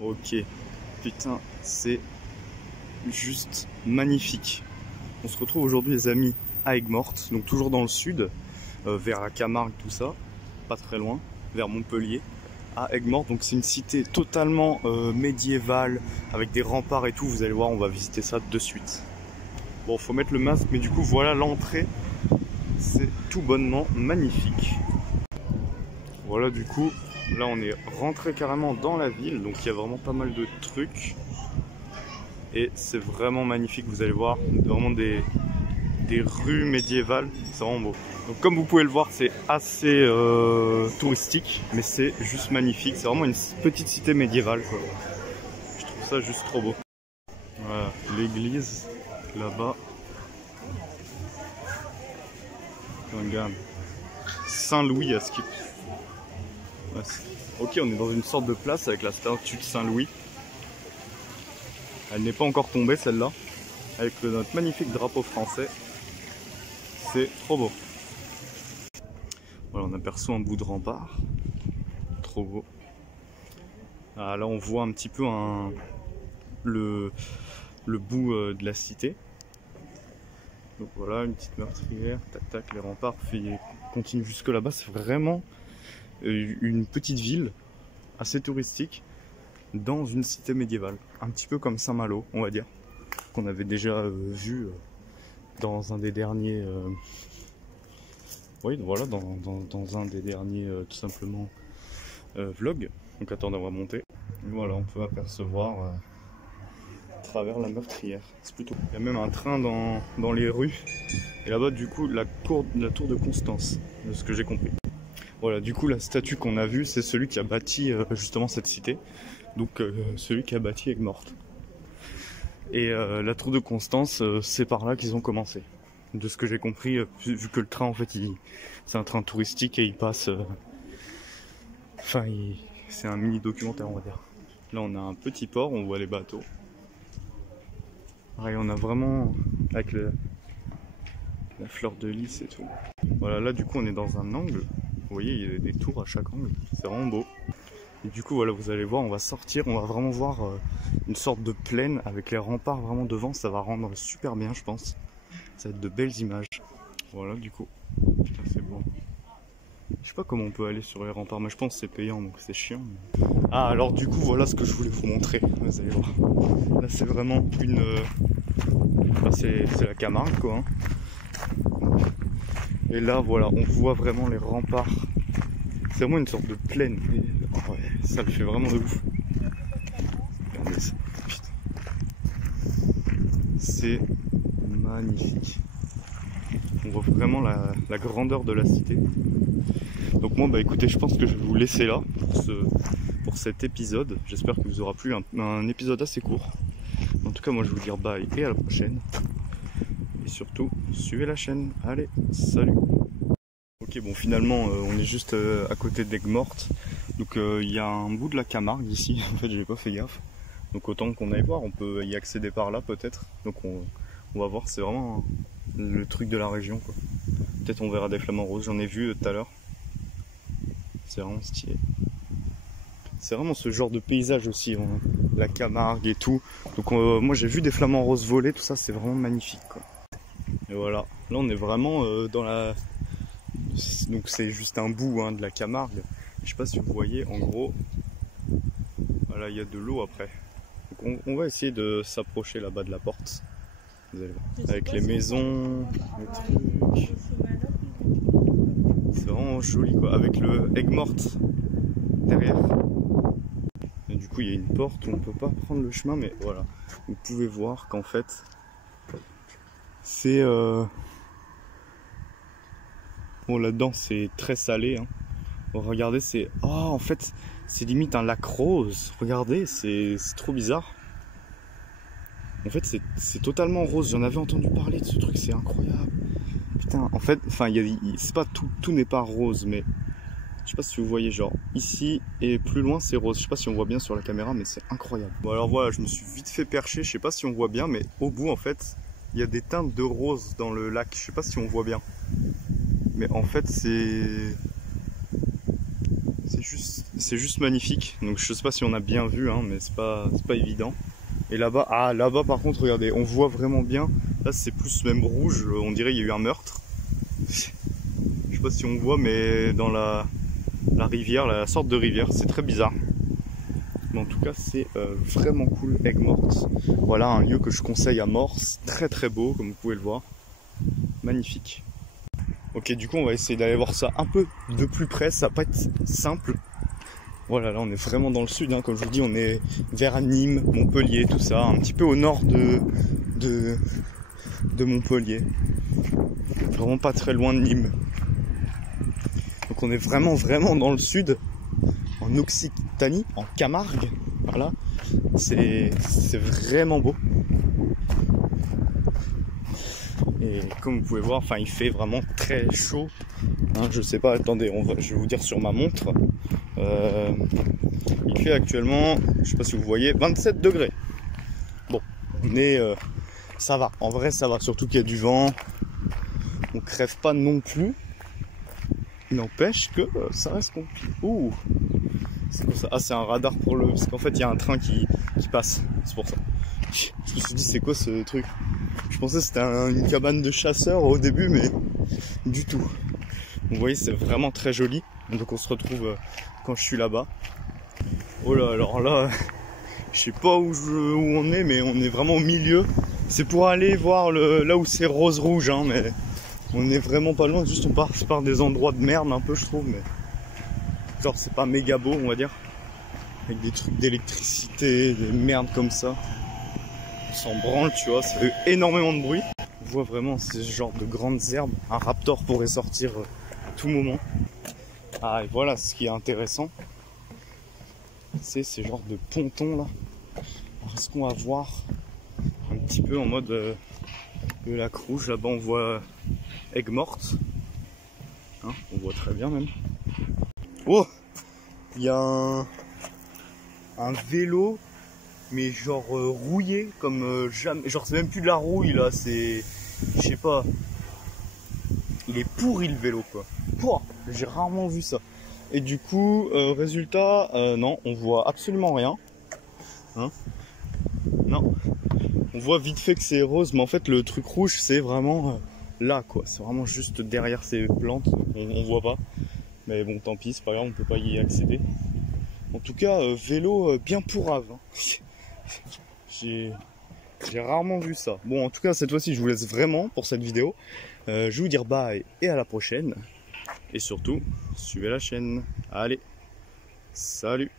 Ok, putain, c'est juste magnifique. On se retrouve aujourd'hui les amis à Aigues-Mortes, donc toujours dans le sud, vers la Camargue, tout ça, pas très loin, vers Montpellier, à Aigues-Mortes. Donc c'est une cité totalement médiévale, avec des remparts et tout, vous allez voir, on va visiter ça de suite. Bon, faut mettre le masque, mais du coup voilà l'entrée, c'est tout bonnement magnifique. Voilà, du coup, là on est rentré carrément dans la ville, donc il y a vraiment pas mal de trucs. Et c'est vraiment magnifique, vous allez voir, vraiment des rues médiévales, c'est vraiment beau. Donc comme vous pouvez le voir, c'est assez touristique, mais c'est juste magnifique, c'est vraiment une petite cité médiévale, quoi. Je trouve ça juste trop beau. Voilà, l'église, là-bas. Regarde, Saint-Louis à Skip. Ouais, ok, on est dans une sorte de place avec la statue de Saint-Louis. Elle n'est pas encore tombée celle-là, avec notre magnifique drapeau français. C'est trop beau. Voilà, on aperçoit un bout de rempart. Trop beau. Ah, là on voit un petit peu le bout de la cité. Donc voilà, une petite meurtrière, tac tac, les remparts continuent jusque là-bas. C'est vraiment une petite ville assez touristique dans une cité médiévale. Un petit peu comme Saint-Malo, on va dire, qu'on avait déjà vu dans un des derniers... oui, voilà, dans un des derniers, tout simplement, vlogs. Donc attendez, on va monter. Et voilà, on peut apercevoir à travers la meurtrière. C'est plutôt... Il y a même un train dans les rues. Et là-bas, du coup, la tour de Constance, de ce que j'ai compris. Voilà, du coup, la statue qu'on a vue, c'est celui qui a bâti justement cette cité. Donc, celui qui a bâti Aigues-Mortes. Et la tour de Constance, c'est par là qu'ils ont commencé. De ce que j'ai compris, vu que le train, en fait, c'est un train touristique et il passe... Enfin, c'est un mini documentaire, on va dire. Là, on a un petit port, on voit les bateaux. Pareil, on a vraiment, avec la fleur de lys et tout. Voilà, là, du coup, on est dans un angle. Vous voyez, il y a des tours à chaque angle. C'est vraiment beau. Et du coup, voilà, vous allez voir, on va sortir, on va vraiment voir une sorte de plaine avec les remparts vraiment devant. Ça va rendre super bien, je pense. Ça va être de belles images. Voilà, du coup. Putain, c'est beau. Je sais pas comment on peut aller sur les remparts, mais je pense que c'est payant, donc c'est chiant. Ah, alors du coup, voilà ce que je voulais vous montrer. Vous allez voir. Là, c'est vraiment une... Enfin, c'est la Camargue, quoi. Hein. Et là, voilà, on voit vraiment les remparts. C'est vraiment une sorte de plaine. Et... Oh, ouais, ça le fait vraiment de ouf. Regardez ça. Putain. C'est magnifique. On voit vraiment la grandeur de la cité. Donc moi, bah écoutez, je pense que je vais vous laisser là pour cet épisode. J'espère que vous aura plu, un épisode assez court. En tout cas, moi je vais vous dire bye et à la prochaine. Et surtout, suivez la chaîne. Allez, salut. Ok, bon finalement, on est juste à côté d'Aigues-Mortes. Donc il y a un bout de la Camargue ici. En fait, j'ai pas fait gaffe. Donc autant qu'on aille voir, on peut y accéder par là peut-être. Donc on va voir, c'est vraiment le truc de la région, quoi. Peut-être on verra des flamants roses, j'en ai vu tout à l'heure. C'est vraiment stylé. C'est vraiment ce genre de paysage aussi, hein. La Camargue et tout. Donc moi j'ai vu des flamants roses voler, tout ça, c'est vraiment magnifique, quoi. Et voilà, là on est vraiment dans la... Donc c'est juste un bout, hein, de la Camargue. Je sais pas si vous voyez, en gros, voilà, il y a de l'eau après. Donc on va essayer de s'approcher là-bas de la porte. Vous allez voir. Avec les maisons, les trucs. C'est vraiment joli, quoi, avec le Aigues-Mortes derrière. Et du coup, il y a une porte où on peut pas prendre le chemin, mais voilà. Vous pouvez voir qu'en fait, c'est... Bon, là-dedans, c'est très salé, hein. Bon, regardez, c'est... Oh, en fait, c'est limite un lac rose. Regardez, c'est trop bizarre. En fait, c'est totalement rose. J'en avais entendu parler de ce truc, c'est incroyable. Putain, en fait, enfin, c'est pas tout n'est pas rose, mais je sais pas si vous voyez, genre ici et plus loin c'est rose. Je sais pas si on voit bien sur la caméra, mais c'est incroyable. Bon, alors voilà, je me suis vite fait percher. Je sais pas si on voit bien, mais au bout, en fait, il y a des teintes de rose dans le lac. Je sais pas si on voit bien, mais en fait, c'est juste C'est juste magnifique. Donc je sais pas si on a bien vu, hein, mais c'est pas évident. Et là-bas, ah là-bas par contre, regardez, on voit vraiment bien. Là c'est plus même rouge, on dirait qu'il y a eu un meurtre. Je sais pas si on voit, mais dans la rivière, la sorte de rivière, c'est très bizarre. Mais en tout cas, c'est vraiment cool, Aigues-Mortes. Voilà un lieu que je conseille à mort. C'est très très beau, comme vous pouvez le voir. Magnifique. Ok, du coup, on va essayer d'aller voir ça un peu de plus près. Ça va pas être simple. Voilà, là, on est vraiment dans le sud. Hein. Comme je vous dis, on est vers Nîmes, Montpellier, tout ça. Un petit peu au nord de Montpellier. Vraiment pas très loin de Nîmes. Donc on est vraiment dans le sud. En Occitanie, en Camargue. Voilà. C'est vraiment beau. Et comme vous pouvez voir, enfin, il fait vraiment très chaud. Hein, je sais pas, attendez, je vais vous dire sur ma montre. Il fait actuellement, je sais pas si vous voyez, 27 degrés. Bon, mais ça va. En vrai, ça va. Surtout qu'il y a du vent. On crève pas non plus. Il n'empêche que ça reste compliqué. Ouh, c'est pour ça. Ah, c'est un radar pour le. Parce qu'en fait, il y a un train qui passe. C'est pour ça. Je me suis dit, c'est quoi ce truc? Je pensais que c'était une cabane de chasseurs au début, mais du tout. Vous voyez, c'est vraiment très joli. Donc on se retrouve quand je suis là-bas. Oh là, alors là, je sais pas où on est, mais on est vraiment au milieu. C'est pour aller voir là où c'est rose-rouge, hein, mais on est vraiment pas loin. Juste on passe par des endroits de merde un peu, je trouve, mais genre c'est pas méga beau, on va dire. Avec des trucs d'électricité, des merdes comme ça. On s'en branle, tu vois, ça fait énormément de bruit. On voit vraiment ces genres de grandes herbes. Un raptor pourrait sortir à tout moment. Ah, et voilà, ce qui est intéressant, c'est ces genres de pontons là. Alors, est-ce qu'on va voir un petit peu en mode le lac rouge? Là-bas, on voit Aigues-Mortes. Hein, on voit très bien même. Oh, il y a un vélo, mais genre rouillé comme jamais. Genre, c'est même plus de la rouille là, c'est. Je sais pas. Il est pourri le vélo quoi. Pouah, j'ai rarement vu ça. Et du coup, résultat, non, on voit absolument rien. Hein? Non. On voit vite fait que c'est rose, mais en fait le truc rouge c'est vraiment là quoi. C'est vraiment juste derrière ces plantes. On voit pas. Mais bon, tant pis, c'est pas grave, on peut pas y accéder. En tout cas, vélo bien pourrave. Hein. J'ai rarement vu ça. Bon, en tout cas, cette fois-ci, je vous laisse vraiment pour cette vidéo. Je vais vous dire bye et à la prochaine. Et surtout, suivez la chaîne. Allez, salut!